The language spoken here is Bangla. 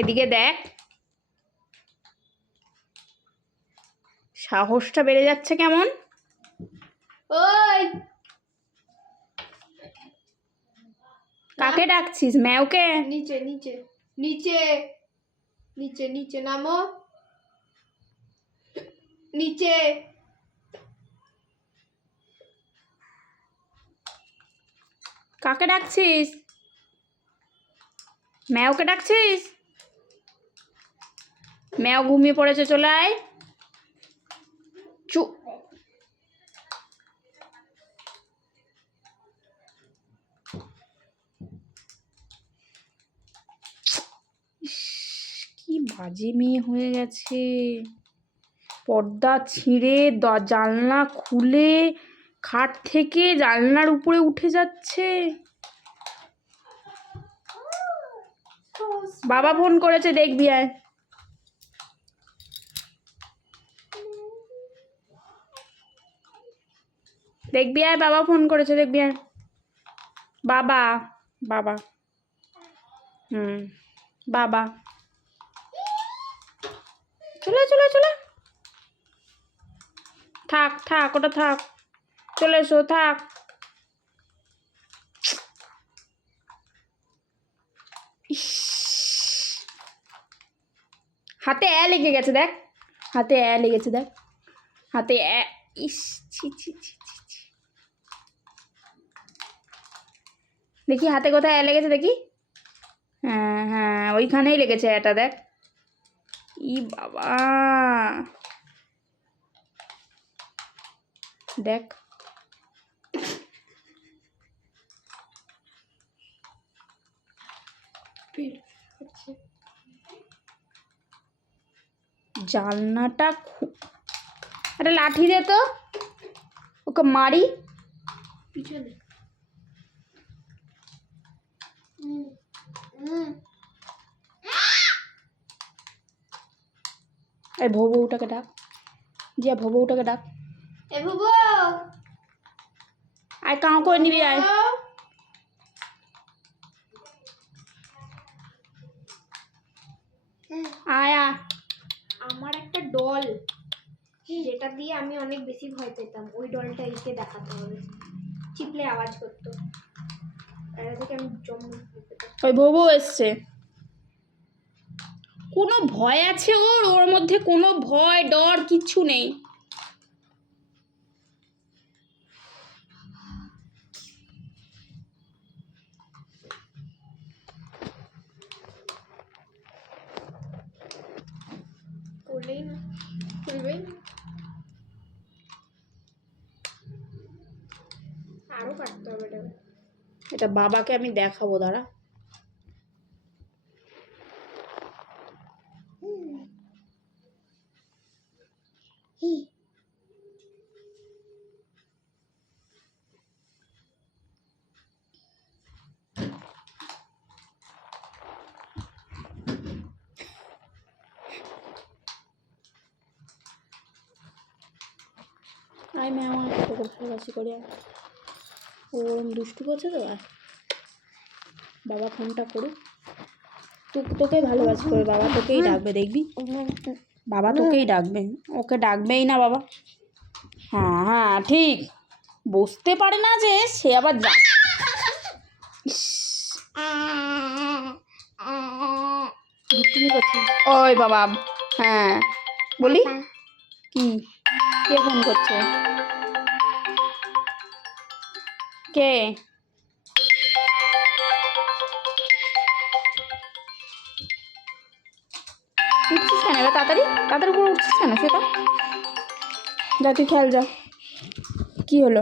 এদিকে দেখ, সাহসটা বেড়ে যাচ্ছে কেমন। ওই কাকে ডাকছিস? ম্যাওকে? নিচে নিচে নিচে নিচে নিচে নামো, নিচে। কাকে ডাকছিস? ম্যাওকে ডাকছিস? ম্যাও ঘুমিয়ে পড়েছে, চলে আয়। চুপ। কি বাজে মেয়ে হয়ে গেছে, পর্দা ছিঁড়ে জানলা খুলে খাট থেকে জানলার উপরে উঠে যাচ্ছে। বাবা ফোন করেছে, দেখবি আয়। দেখবি আয়, বাবা ফোন করেছে, দেখবি আয়। বাবা বাবা বাবা, চলে চলে চলে, থাক থাক, ওটা থাক, চলে এসো, থাক। হাতে লেগে গেছে দেখ, হাতে লেগেছে দেখ, হাতে ইস, ছি ছি ছি ছি ছি। দেখি হাতে কোথায় লেগেছে দেখি। হ্যাঁ হ্যাঁ, ওইখানেই লেগেছে এটা, দেখ। ই বাবা, দেখ। জানলাটা আরে লাঠি দে তো, ওকে মারি। পিছনে এই ভবউটাকে ডাক, জিয়া ভবউটাকে ডাক। এ বুবু, আয় কাউ করে নিবি, আয়। আয় আয়। আমার একটা ডল, যেটা দিয়ে আমি অনেক বেশি ভয় পেতাম, ওই ডলটা এসে দেখাতে হবে, চিপলে আওয়াজ করতো, এটা থেকে আমি জম্ম ভয় পেতাম। ওই বউ এসছে। কোনো ভয় আছে ওর? ওর মধ্যে কোনো ভয় ডর কিচ্ছু নেই। করলেই না, করবেই না, আরো কাটতে হবে এটা। এটা বাবাকে আমি দেখাবো, দাঁড়া। আয় ম্যাম, তোকে ভালোবাসি করে আয়। ও দুষ্টু করছে তো, আয়। বাবা ফোনটা করুক, তোকেই ভালোবাসি করে, বাবা তোকেই ডাকবে, দেখবি। বাবা তোকেই ডাকবে, ওকে ডাকবেই না বাবা। হ্যাঁ হ্যাঁ ঠিক, বুঝতে পারে না যে সে আবার যা। ওই বাবা, হ্যাঁ বলি, কি, কে ফোন করছে? কে? উঠছিস কেন এবার? তাড়াতাড়ি তাড়াতাড়ি করে উঠছিস কেন সেটা? যা তুই খেয়াল, যা। কি হলো?